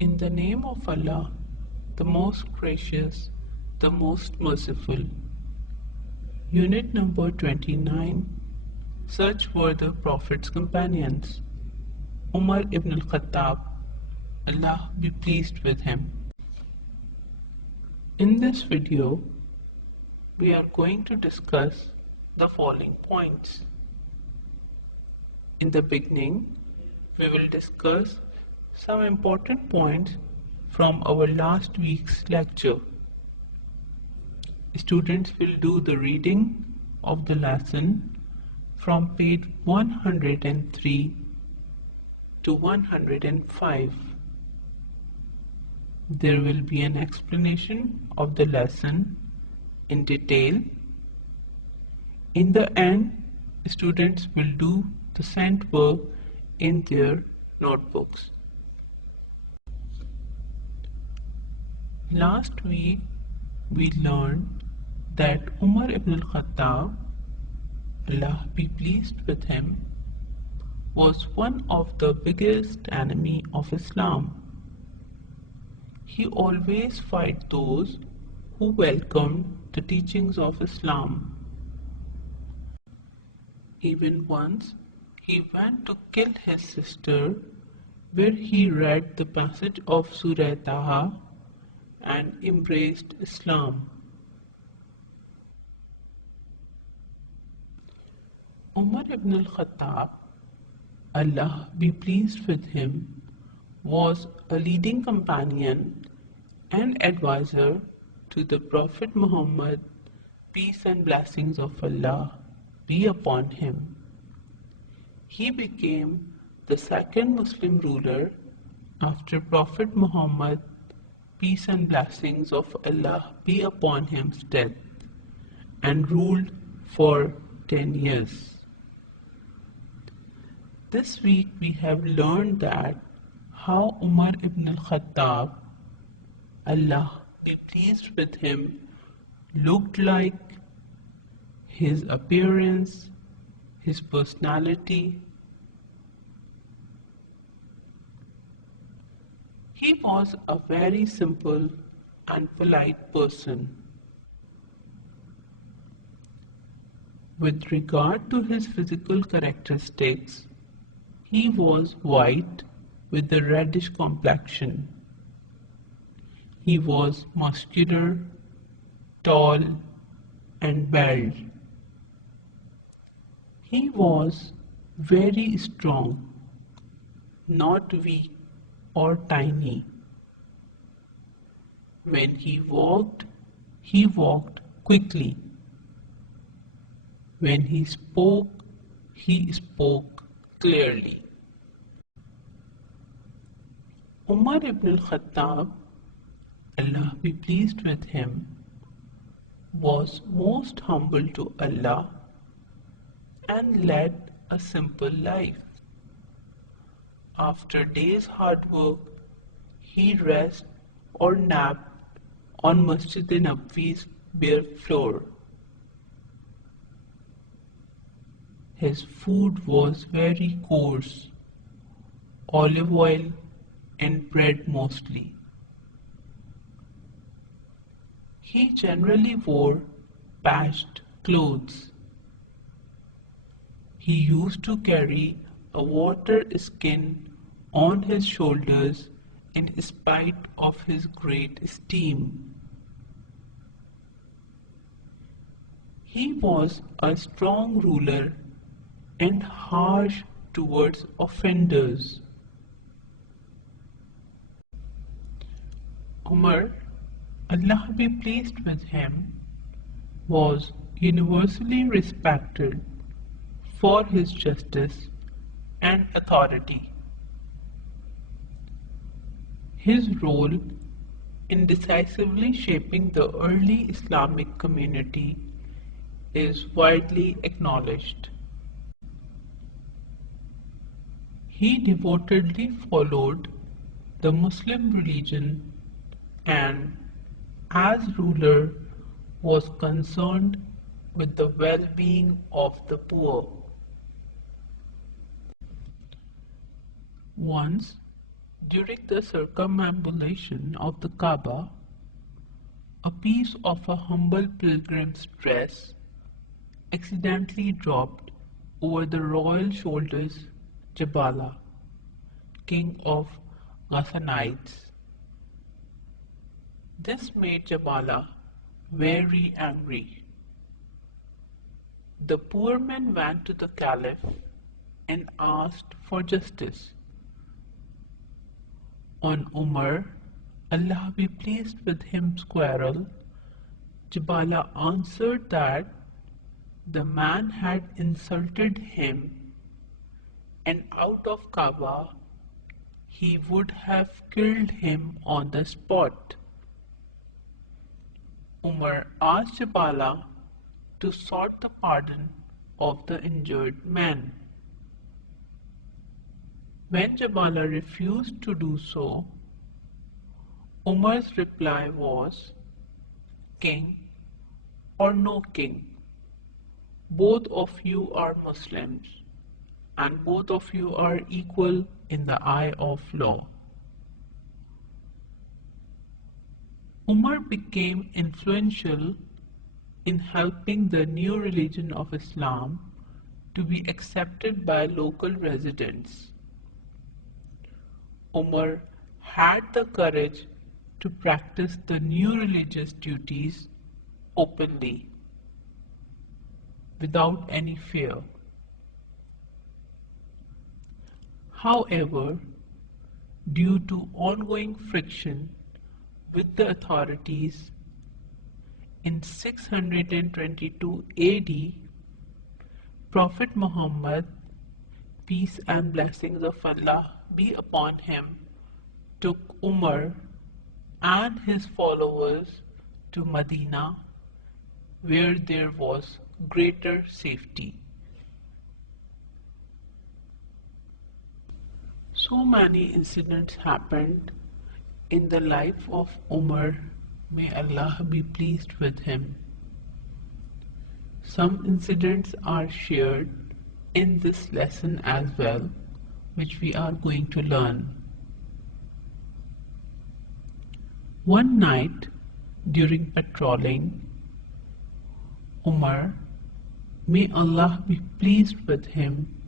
In the name of Allah, the most gracious, the most merciful. Unit number 29. Such were the Prophet's companions. Umar ibn al-Khattab, Allah be pleased with him. In this video, we are going to discuss the following points. In the beginning, we will discuss some important points from our last week's lecture. Students will do the reading of the lesson from page 103 to 105. There will be an explanation of the lesson in detail. In the end, students will do the sent work in their notebooks. Last week, we learned that Umar ibn al-Khattab, Allah be pleased with him, was one of the biggest enemy of Islam. He always fight those who welcomed the teachings of Islam. Even once, he went to kill his sister, where he read the passage of Surah Taha and embraced Islam. Umar ibn al-Khattab, Allah be pleased with him, was a leading companion and advisor to the Prophet Muhammad, peace and blessings of Allah be upon him. He became the second Muslim ruler after Prophet Muhammad, peace and blessings of Allah be upon him's death, and ruled for 10 years. This week we have learned that how Umar ibn al-Khattab, Allah be pleased with him, looked like, his appearance, his personality. He was a very simple and polite person. With regard to his physical characteristics, he was white with a reddish complexion. He was muscular, tall, and bald. He was very strong, not weak or tiny. When he walked quickly. When he spoke clearly. Umar ibn al-Khattab, Allah be pleased with him, was most humble to Allah and led a simple life. After days' hard work, he rested or napped on Masjid Nabwi's bare floor. His food was very coarse, olive oil and bread mostly. He generally wore patched clothes. He used to carry a water skin on his shoulders in spite of his great esteem. He was a strong ruler and harsh towards offenders. Umar, Allah be pleased with him, was universally respected for his justice and authority. His role in decisively shaping the early Islamic community is widely acknowledged. He devotedly followed the Muslim religion and, as ruler, was concerned with the well-being of the poor. Once, During the circumambulation of the Kaaba, a piece of a humble pilgrim's dress accidentally dropped over the royal shoulders Jabala, king of Ghassanites. This made Jabala very angry. The poor man went to the Caliph and asked for justice. On Umar, Allah be pleased with him's quarrel, Jabala answered that the man had insulted him and out of Kaaba he would have killed him on the spot. Umar asked Jabala to sought the pardon of the injured man. When Jabala refused to do so, Umar's reply was, "King or no king, both of you are Muslims, and both of you are equal in the eye of law." Umar became influential in helping the new religion of Islam to be accepted by local residents. Umar had the courage to practice the new religious duties openly, without any fear. However, due to ongoing friction with the authorities, in 622 AD, Prophet Muhammad, peace and blessings of Allah be upon him, took Umar and his followers to Medina, where there was greater safety. So many incidents happened in the life of Umar, may Allah be pleased with him. Some incidents are shared in this lesson as well, which we are going to learn. One night during patrolling, Umar, may Allah be pleased with him,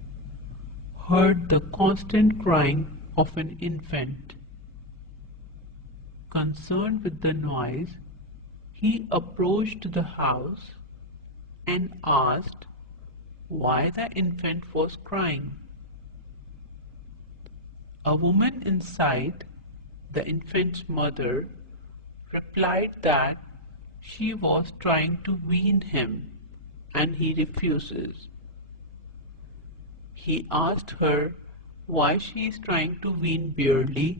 heard the constant crying of an infant. Concerned with the noise, he approached the house and asked why the infant was crying. A woman inside, the infant's mother, replied that she was trying to wean him and he refuses. He asked her why she is trying to wean barely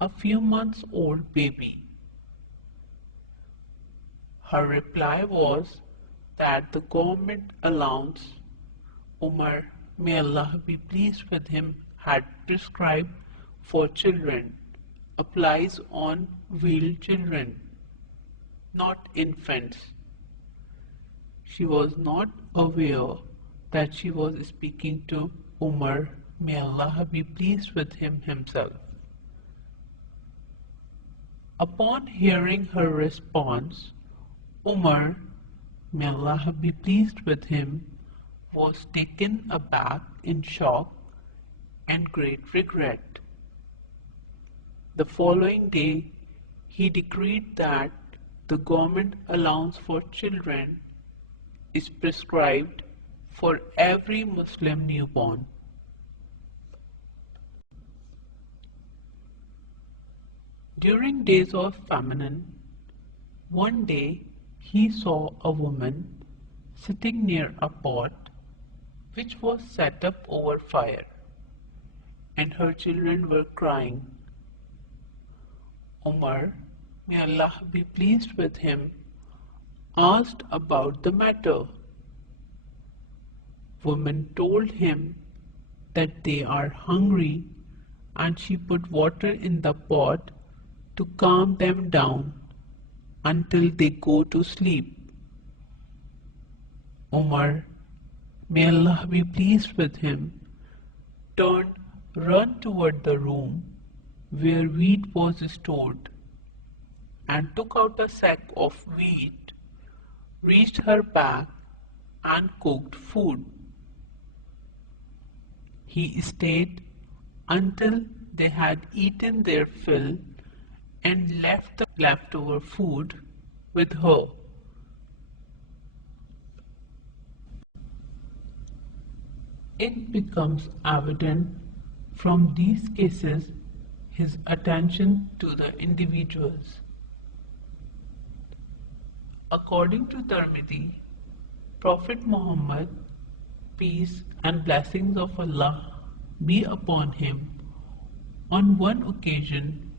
a few months old baby. Her reply was that the government allowance Umar, may Allah be pleased with him, had prescribed for children applies on weaned children, not infants. She was not aware that she was speaking to Umar, may Allah be pleased with him himself. Upon hearing her response, Umar, may Allah be pleased with him, was taken aback in shock and great regret. The following day, he decreed that the government allowance for children is prescribed for every Muslim newborn. During days of famine, one day he saw a woman sitting near a pot which was set up over fire, and her children were crying. Umar, may Allah be pleased with him, asked about the matter. Woman told him that they are hungry, and she put water in the pot to calm them down until they go to sleep. Umar, may Allah be pleased with him, run toward the room where wheat was stored, and took out a sack of wheat, reached her back, and cooked food. He stayed until they had eaten their fill and left the leftover food with her. It becomes evident from these cases his attention to the individuals. According to Tirmidhi, Prophet Muhammad, peace and blessings of Allah be upon him, on one occasion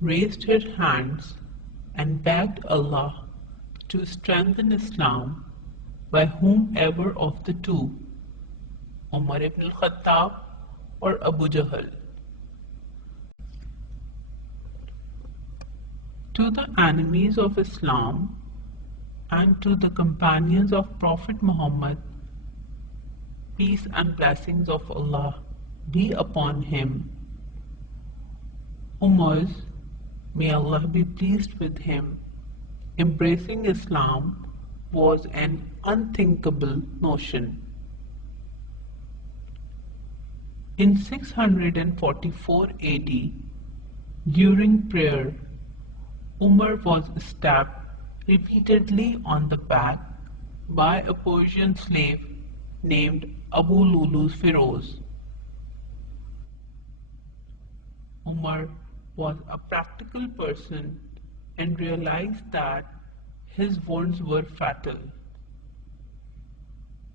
raised his hands and begged Allah to strengthen Islam by whomever of the two, Umar ibn al-Khattab or Abu Jahl. To the enemies of Islam and to the companions of Prophet Muhammad, peace and blessings of Allah be upon him. Umar's, may Allah be pleased with him, embracing Islam was an unthinkable notion. In 644 AD, during prayer, Umar was stabbed repeatedly on the back by a Persian slave named Abu Lulu Feroz. Umar was a practical person and realized that his wounds were fatal.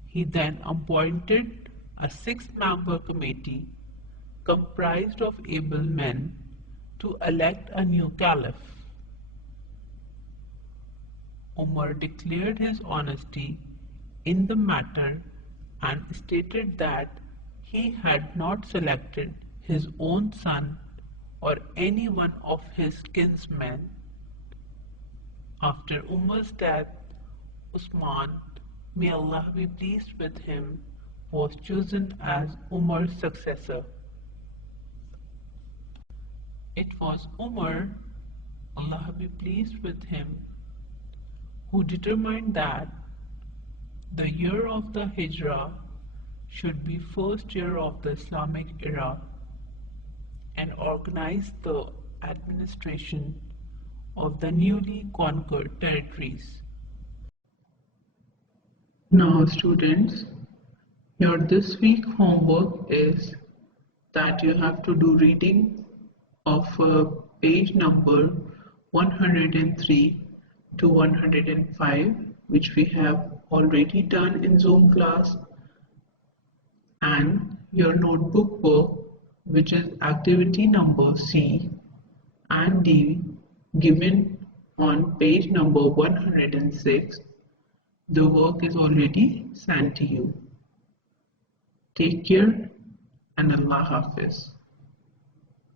He then appointed a six-member committee comprised of able men to elect a new caliph. Umar declared his honesty in the matter and stated that he had not selected his own son or any one of his kinsmen. After Umar's death, Usman, may Allah be pleased with him, was chosen as Umar's successor. It was Umar, Allah be pleased with him, who determined that the year of the Hijrah should be first year of the Islamic era and organized the administration of the newly conquered territories. Now students, your this week homework is that you have to do reading of page number 103 to 105, which we have already done in Zoom class, and your notebook work, which is activity number C and D, given on page number 106. The work is already sent to you. Take care and Allah Hafiz.